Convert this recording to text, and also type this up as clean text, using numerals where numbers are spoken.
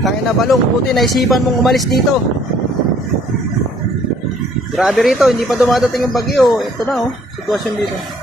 Tangin na Balong, buti naisipan mong umalis dito. Grabe rito, hindi pa dumadating yung bagyo. Ito na oh, sitwasyon dito.